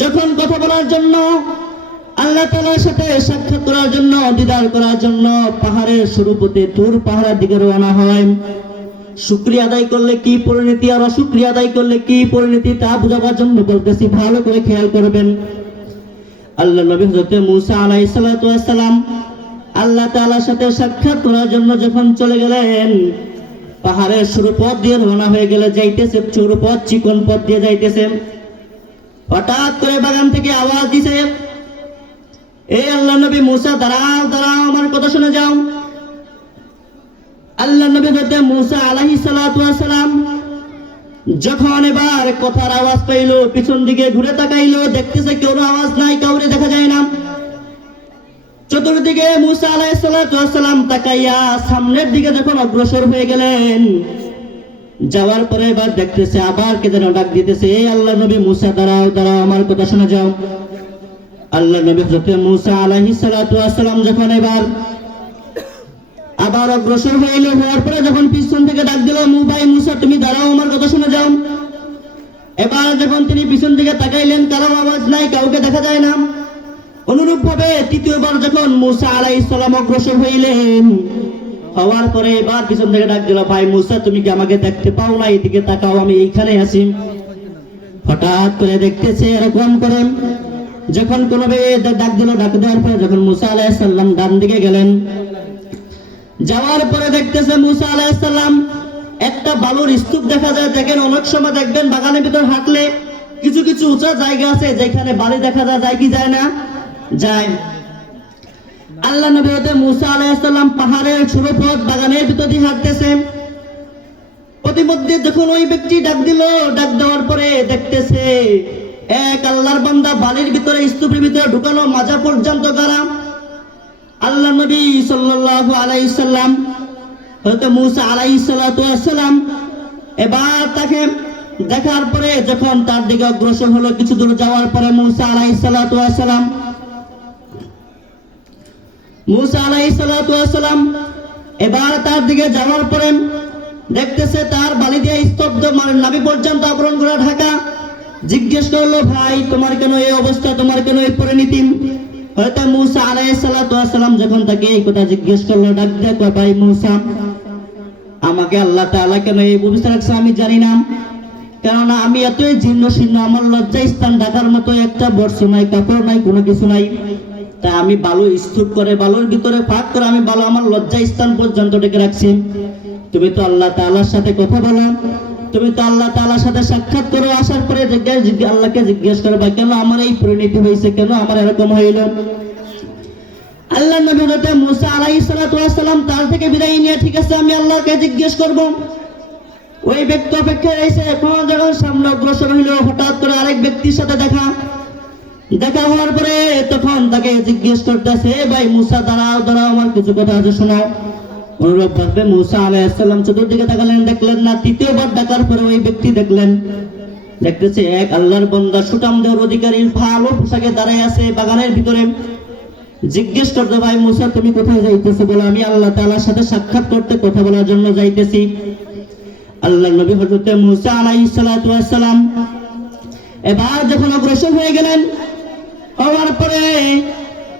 যখন কথা বলার জন্য, আল্লাহ তাআলার সাথে সাক্ষাৎ করার জন্য, দিদার করার জন্য পাহাড়ের শুরুপথে তুর পাহাড়ের দিকে রওনা হয়। শুকরিয়া আদায় করলে কি পরিণতি আর অশুকরিয়া আদায় করলে কি পরিণতি তা বোঝাবার জন্য বলতেছি, ভালো করে খেয়াল করবেন। আল্লাহ নবী হযরত মূসা আলাইহিস সালাতু ওয়াস সালাম আল্লাহ তাআলার সাথে সাক্ষাৎ করার জন্য যখন চলে গেলেন, পাহাড়ের শুরু পথ দিয়ে রওনা হয়ে গেলে যাইতেছে, শুরু পথ চিকন পথ দিয়ে যাইতেছে। হঠাৎ করে বাগান থেকে আওয়াজ দিছে, এই আল্লাহ নবী মূসা দাঁড়াও দাঁড়াও, আমার কথা শুনে যাও। আল্লাহ নবী হযরত মূসা আলাইহিস সালাতু ওয়াস সালাম যখন এবার কথার আওয়াজ পাইলো, পিছন দিকে ঘুরে তাকাইলো, দেখতেছে কেউ আওয়াজ নাই, কাউরে দেখা যায় না। চতুর্দিকে মূসা আলাইহিস সালাতু ওয়াস সালাম তাকাইয়া সামনের দিকে যখন অগ্রসর হয়ে গেলেন, যাওয়ার পরে এবার দেখতেছে আবার কে যেন ডাক দিতেছে, এই আল্লাহ নবী মূসা দাঁড়াও দাঁড়াও, আমার কথা শুনে যাও। আল্লাহ নবী হযরত মূসা আলাইহিস সালাতু ওয়াস সালাম যখন এবার আবার অগ্রসর হইল, হওয়ার পরে যখন পিছন থেকে ডাক দিল, ভাই মূসা তুমি দাঁড়াও, আমার কথা শুনে যাও। এবার যখন তিনি পিছন দিকে তাকাইলেন, কারো আওয়াজ নাই, কাউকে দেখা যায় না। অনুরূপ ভাবে তৃতীয়বার যখন মূসা আলাইহিস সালাম অগ্রসর হইলেন, হওয়ার পরে এবার পিছন থেকে ডাক দিল, ভাই মূসা তুমি কি আমাকে দেখতে পাও না? এদিকে তাকাও, আমি এইখানে আছি। হঠাৎ করে দেখতেছে এরকম করে যখন কোনো ডাক দিল, ডাক দেওয়ার পরে যখন মূসা আলাইহিস সালাম ডান দিকে গেলেন, যাওয়ার পরে দেখতেছে মূসা আলাইহিস সালাম একটা বালুর স্তূপ দেখা যায়। দেখেন অনেক সময় দেখবেন বাগানের ভিতর হাঁটলে কিছু কিছু উঁচা জায়গা আছে যেখানে বালি দেখা যায় কি যায় না? যায়। আল্লাহ নবী হযরত মূসা আলাইহিস সালাম পাহাড়ের শুরুপথ বাগানের ভিতর দিয়ে হাঁটতেছে। প্রতিমধ্যে যখন ওই ব্যক্তি ডাক দিল, ডাক দেওয়ার পরে দেখতেছে এক আল্লাহর বান্দা বালির ভিতরে, স্তূপের ভিতরে ঢুকানো, মাজা পর্যন্ত গাড়া। আল্লাহ নবী সাল্লাল্লাহু আলাইহি সাল্লাম হযরত মূসা আলাইহিস সালাতু ওয়াস সালাম এবার তাকে দেখার পরে যখন তার দিকে অগ্রসর হলো, কিছু দূর যাওয়ার পরে মূসা আলাইহিস সালাতু ওয়াস সালাম এবার তার দিকে যাওয়ার পরে দেখতেছে তার বালি দিয়ে স্তব্ধ, মানে নাভি পর্যন্ত আবরণ করা ঢাকা। জিজ্ঞেস করলো, ভাই তোমার কেন এই অবস্থা, তোমার কেন এই পরিণতি? হযরত মূসা আলাইহিস সালাতু ওয়াস সালাম যখন তাকে এই কথা জিজ্ঞেস করলো, ডাক দিয়ে কয়, ভাই মূসা আমাকে আল্লাহ তাআলা কেন এই অবস্থা রাখছে আমি জানি না, কেননা আমি এতই জীর্ণ শীর্ণ, আমার লজ্জা স্থান ঢাকার মতো একটা বস্ত্র নাই, কাপড় নাই, কোনো কিছু নাই। তাই আমি বালু স্তূপ করে, বালুর ভিতরে ফাঁক করে আমি বালু আমার লজ্জা স্থান পর্যন্ত ডেকে রাখছি। তুমি তো আল্লাহ তাআলার সাথে কথা বলো, তুমি তো আল্লাহ তাআলার সাথে সাক্ষাৎ করো, আসার পরে আল্লাহকে জিজ্ঞেস করবা কেন আমার এই পরিণতি হয়েছে, কেন আমার এরকম হইল। আল্লাহ নবী হযরত মূসা আলাইহিস সালাতু ওয়াস সালাম তার থেকে বিদায় নিয়ে, ঠিক আছে আমি আল্লাহকে জিজ্ঞেস করব। ওই ব্যক্তি অপেক্ষায় রয়েছে। এখন যখন সামনে অগ্রসর হইল, হঠাৎ করে আরেক ব্যক্তির সাথে দেখা হওয়ার পরে তখন তাকে জিজ্ঞেস করতেছে, ভাই মূসা দাঁড়াও দাঁড়াও, আমার কিছু কথা আছে শোনাও। অনুরূপ ভাবে মূসা আলাইহিস সালাম চতুর্দিকে তাকালেন, দেখলেন না। তৃতীয়বার ডাকার পরে ওই ব্যক্তি দেখতেছে এক আল্লাহর বান্দা সুঠাম দেহের অধিকারী, ভালো পোশাকে দাঁড়ায় আছে বাগানের ভিতরে। জিজ্ঞেস করতে, ভাই মূসা তুমি কোথায় যাইতেছো? বলে আমি আল্লাহ তাআলার সাথে সাক্ষাৎ করতে, কথা বলার জন্য যাইতেছি। আল্লাহর নবী হযরত মূসা আলাইহিস সালাতু ওয়াস সালাম এবার যখন অগ্রসর হয়ে গেলেন, হওয়ার পরে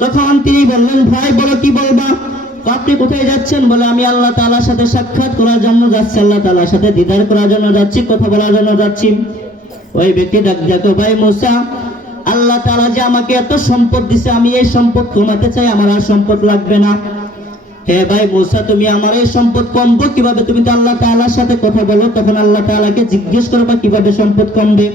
তখন তিনি বললেন, ভাই বলো কি বলবা, আপনি কোথায় যাচ্ছেন? বলে আমি আল্লাহ তাআলার সাথে সাক্ষাৎ করার জন্য যাচ্ছি, আল্লাহ তাআলার সাথে দিদার করার জন্য যাচ্ছি, কথা বলার জন্য যাচ্ছি। ওই ব্যক্তি ডাক দেখো, ভাই মূসা আল্লাহ তাআলা যে আমাকে এত সম্পদ দিছে, আমি এই সম্পদ কমাতে চাই, আমার আর সম্পদ লাগবে না। হে ভাই মূসা তুমি আমার এই সম্পদ কমবো কিভাবে? তুমি তো আল্লাহ তাআলার সাথে কথা বলো, তখন আল্লাহ তাআলাকে জিজ্ঞেস করবা কিভাবে সম্পদ কমবে।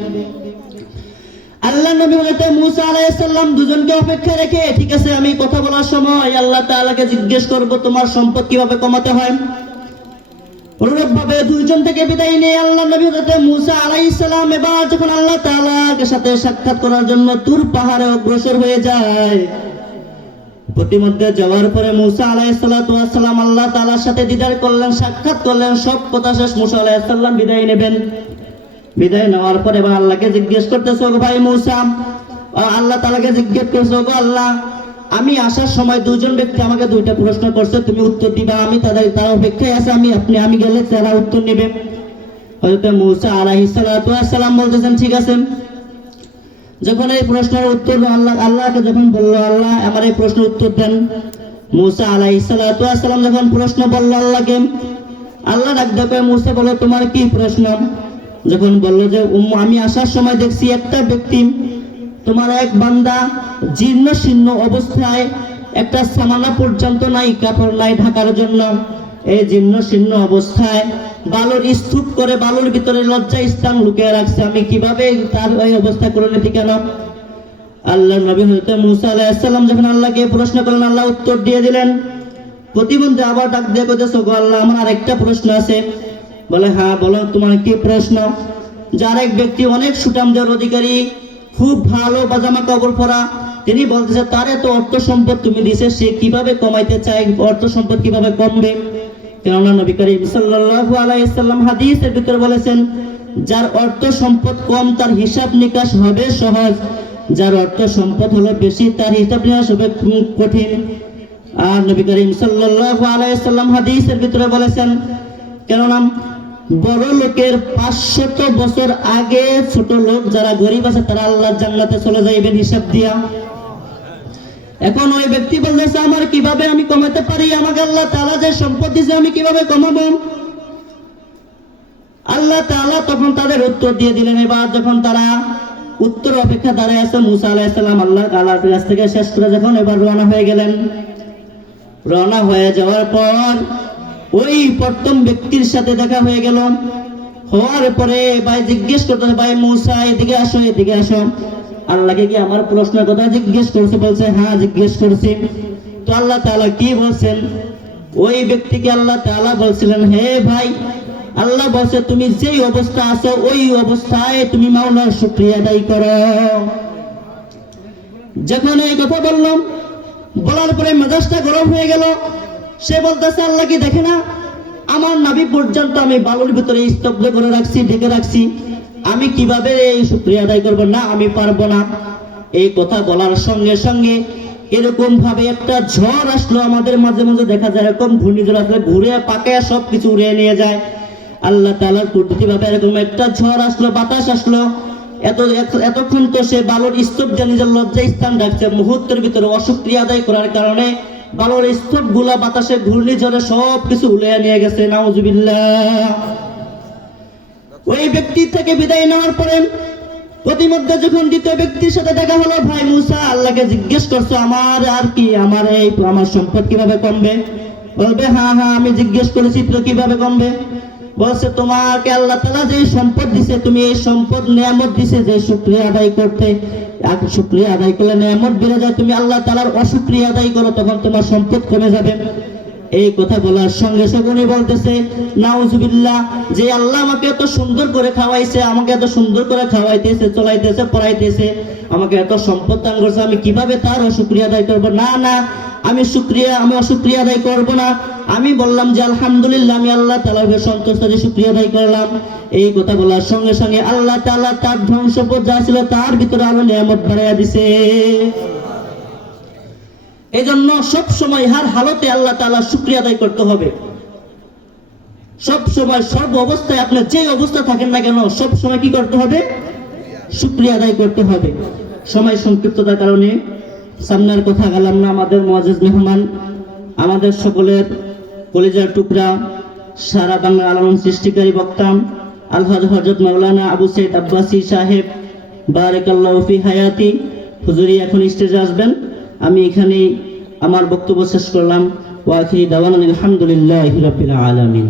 আল্লাহ নবী হযরত মূসা আলাইহিস সালাম দুজনকে অপেক্ষা রেখে, ঠিক আছে আমি কথা বলার সময় আল্লাহ তাআলাকে জিজ্ঞেস করব তোমার সম্পদ কিভাবে কমাতে হয়। অনুরূপ ভাবে দুইজন থেকে বিদায় নিয়ে আল্লাহ নবী হযরত মূসা আলাইহিস সালাম এবার যখন আল্লাহ তাআলার সাথে সাক্ষাৎ করার জন্য তুর পাহাড়ে অগ্রসর হয়ে যায়, প্রতিমধ্যে যাওয়ার পরে মূসা আলাইহিস সালাতু ওয়াস সালাম আল্লাহ তাআলার সাথে দিদার করলেন, সাক্ষাৎ করলেন। সব কথা শেষ, মূসা আলাইহিস সালাম বিদায় নেবেন। বিদায় নেওয়ার পরে এবার আল্লাহকে জিজ্ঞেস করতেছে, ও ভাই মূসা, আল্লাহ তাআলাকে জিজ্ঞেস করছে, ও আল্লাহ আমি আসার সময় দুজন ব্যক্তি আমাকে দুইটা প্রশ্ন করছে, তুমি উত্তর দিবা, আমি তার অপেক্ষায় আছে, আমি গেলে তারা উত্তর নেবে। হযরত মূসা আলাইহিস সালাতু ওয়াস সালাম বলতেছেন, ঠিক আছে যখন এই প্রশ্নের উত্তর আল্লাহকে যখন বলল, আল্লাহ আমার এই প্রশ্নের উত্তর দেন। মুসা আলাইহিস সালাতু ওয়াস সালাম যখন প্রশ্ন বলল আল্লাহকে, আল্লাহ ডাক দিয়ে মুসা বলো তোমার কি প্রশ্ন? যখন বলল যে আমি আসার সময় দেখছি একটা ব্যক্তি, তোমার এক বান্দা জীর্ণ শীর্ণ অবস্থায়, একটা সামানা পর্যন্ত নাই, কাপড় নাই ঢাকার জন্য, এই জীর্ণ শীর্ণ অবস্থায় বালুর স্তূপ করে বালুর ভিতরে লজ্জা স্থান লুকিয়ে রাখছে, আমি কিভাবে তার ওই অবস্থা করে নিতে কেন? আল্লাহ নবী হযরত মুসা আলাইহিস সালাম যখন আল্লাহকে প্রশ্ন করলেন, আল্লাহ উত্তর দিয়ে দিলেন। প্রতিমধ্যে আবার ডাক দিয়ে কইতেছে, গো আল্লাহ আমার আরেকটা প্রশ্ন আছে। বলে হ্যাঁ বলো তোমার কি প্রশ্ন? যার এক ব্যক্তি অনেক সুঠামদের অধিকারী, খুব ভালো জামা কাপড় পরা, তিনি বলতেছে তার এত অর্থ সম্পদ তুমি দিছে, সে কিভাবে কমাইতে চায়, অর্থ সম্পদ কিভাবে কমবে? কেননা নবী করিম সাল্লাল্লাহু আলাইহি সাল্লাম হাদিসের ভিতরে বলেছেন, যার অর্থ সম্পদ কম তার হিসাব নিকাশ হবে সহজ, যার অর্থ সম্পদ হলো বেশি তার হিসাব নিকাশ হবে কঠিন। আর নবী করিম সাল্লাল্লাহু আলাইহি সাল্লাম হাদিসের ভিতরে বলেছেন, কেননা বড় লোকের 500 বছর আগে ছোট লোক যারা গরিব আছে তারা আল্লাহর জান্নাতে চলে যাইবেন হিসাব দিয়া। এখন ওই ব্যক্তি বলতেছে আমার কিভাবে আমি কমাতে পারি, আমাকে আল্লাহ তাআলা যে সম্পদ দিয়েছে আমি কিভাবে কমাবো? আল্লাহ তাআলা তখন তাদের উত্তর দিয়ে দিলেন। এবার যখন তারা উত্তর অপেক্ষা দাঁড়ায় আছে, মুসা আলাইহিস সালাম আল্লাহ তাআলার কাছ থেকে শেষ করে যখন এবার রওনা হয়ে গেলেন, রওনা হয়ে যাওয়ার পর ওই প্রথম ব্যক্তির সাথে দেখা হয়ে গেল। হওয়ার পরে ভাই জিজ্ঞেস করতে, ভাই মুসা এদিকে আসো, এদিকে আসো, আল্লাহকে কি আমার প্রশ্নের কথা জিজ্ঞেস করছে? বলছে হ্যাঁ জিজ্ঞেস করছি। তো আল্লাহ তাআলা কি বলছেন? ওই ব্যক্তিকে আল্লাহ তাআলা বলছিলেন, হে ভাই, আল্লাহ বলছে তুমি যেই অবস্থা আছো ওই অবস্থায় তুমি মাওলার শুকরিয়া আদায় করো। যখন এই কথা বললাম, বলার পরে মেজাজটা গরম হয়ে গেল। সে বলতেছে আল্লাহ কি দেখে না আমার নাভি পর্যন্ত আমি বালুর ভিতরে স্তব্ধ করে রাখছি, ঢেকে রাখছি, আমি কিভাবে এই শুকরিয়া আদায় করবো? না আমি পারবো না। এই কথা বলার সঙ্গে সঙ্গে এরকম ভাবে একটা ঝড় আসলো। আমাদের মাঝে মাঝে দেখা যায় এরকম ঘূর্ণিঝড় আসলে ঘুরে পাকায় সবকিছু উড়িয়ে নিয়ে যায়। আল্লাহ তাআলার কুদরতি ভাবে এরকম একটা ঝড় আসলো, বাতাস আসলো। এতক্ষণ তো সে বালুর স্তূপ দিয়ে নিজের লজ্জা স্থান রাখছে, মুহূর্তের ভিতরে অশুকরিয়া আদায় করার কারণে বালুর স্তূপ গুলা বাতাসে ঘূর্ণিঝড়ে সবকিছু উড়িয়ে নিয়ে গেছে। নাউজুবিল্লাহ। ওই ব্যক্তি থেকে বিদায় নেওয়ার পরে প্রতিমধ্যে যখন দ্বিতীয় ব্যক্তির সাথে দেখা হলো, ভাই মুসা আল্লাহকে জিজ্ঞেস করছো আমার আর কি আমার সম্পদ কিভাবে কমবে? বলবে হ্যাঁ হ্যাঁ আমি জিজ্ঞেস করেছি, তো কিভাবে কমবে? বলছে তোমাকে আল্লাহ তাআলা যে সম্পদ দিছে, তুমি এই সম্পদ নিয়ামত দিছে যে শুকরিয়া আদায় করতে, আর শুকরিয়া আদায় করলে নিয়ামত বেড়ে যায়, তুমি আল্লাহ তাআলার অশুকরিয়া আদায় করো তখন তোমার সম্পদ কমে যাবে। এই কথা বলার সঙ্গে সঙ্গে উনি বলতেছে নাউজুবিল্লাহ, যে আল্লাহ আমাকে এত সুন্দর করে খাওয়াইছে, আমাকে এত সুন্দর করে খাওয়াইতেছে, চলাইতেছে, পড়াইতেছে, আমাকে এত সম্পদ দান করছে, আমি কিভাবে তার অশুকরিয়া আদায় করবো? না না আমি অশুকরিয়া আদায় করবো না। আমি বললাম যে আলহামদুলিল্লাহ, আমি আল্লাহ তাআলার সন্তুষ্ট যে শুকরিয়া আদায় করলাম। এই কথা বলার সঙ্গে সঙ্গে আল্লাহ তাআলা তার ধন সম্পদ যা ছিল তার ভিতরে আরো নিয়ামত বাড়াইয়া দিছে। এই জন্য সব সময় হার হালতে আল্লাহ তাআলা শুকরিয়া আদায় করতে হবে। সব সময় সর্ব অবস্থায় আপনি যে অবস্থা থাকেন না কেন, সব সময় কি করতে হবে? শুকরিয়া আদায় করতে হবে। সময় সংক্ষিপ্ততার কারণে সামনের কথা গেলাম না। আমাদের মুআজ্জিজ মেহমান, আমাদের সকলের কলিজার টুকরা, সারা বাংলা আলোড়ন সৃষ্টিকারী বক্তা আলহাজ হযরত মাওলানা আবু সাইদ আব্বাসী সাহেব বারাকাল্লাহু ফি হায়াতি হুজুরি এখন স্টেজে আসবেন। আমি এখানে আমার বক্তব্য শেষ করলাম। ওয়া আখিরি দাওয়ানা আলহামদুলিল্লাহি রাব্বিল আলামিন।